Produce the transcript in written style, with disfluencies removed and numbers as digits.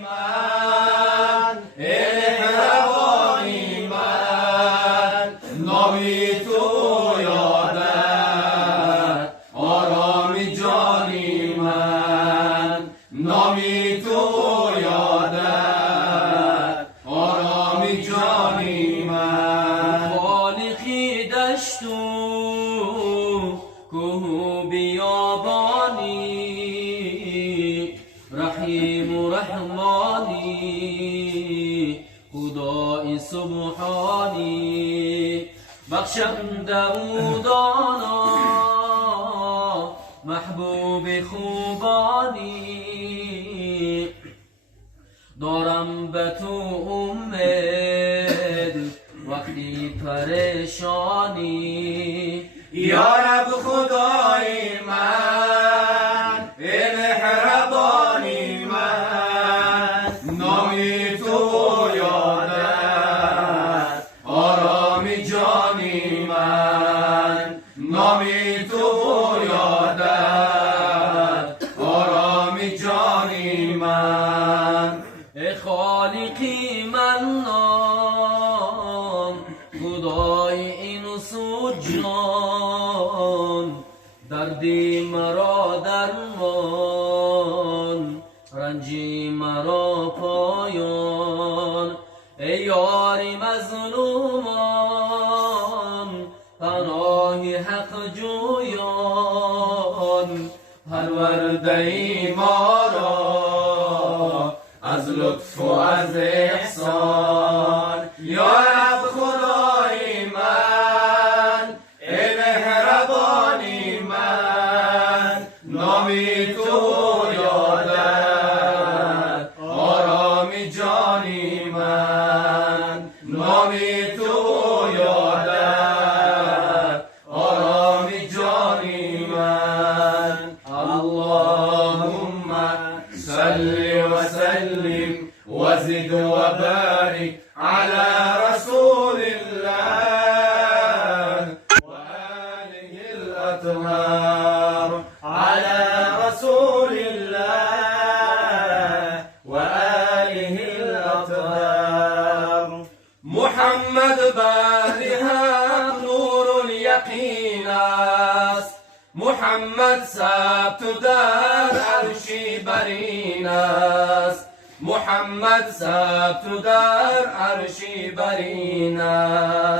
من مهربانی من نامی تو یادت آرامی جانی من نامی تو یادت آرامی جانی من خالقی دشت و کوه بیابانی رحیم و رحمانی خدای سبحانی بخشنده و دانا محبوب خوبانی دارم به تو امید وقتی پریشانی یا رب خدای من مهربانی من نامی تو یادت آرامی جانی من نامی تو یادت آرامی جانی من ای خالقی منان خدای اینس و جان دردی مرا درمان رنجی مرا پایان ای یاری مظلومان پناه حق جویان پرورده ای ما را از لطف و از احسان یا رب خدای من مهربانی من نامی تو یادت آرامی جانی من نامی تو یادت آرامی جانی من اللهم صل وسلم وزد وبارك على رسول الله وآله الأطهار على رسول الله وآله الأطهار محمد بارها نور اليقين است محمد ثبت در عرشی برین است محمد ثبت در عرشی برین است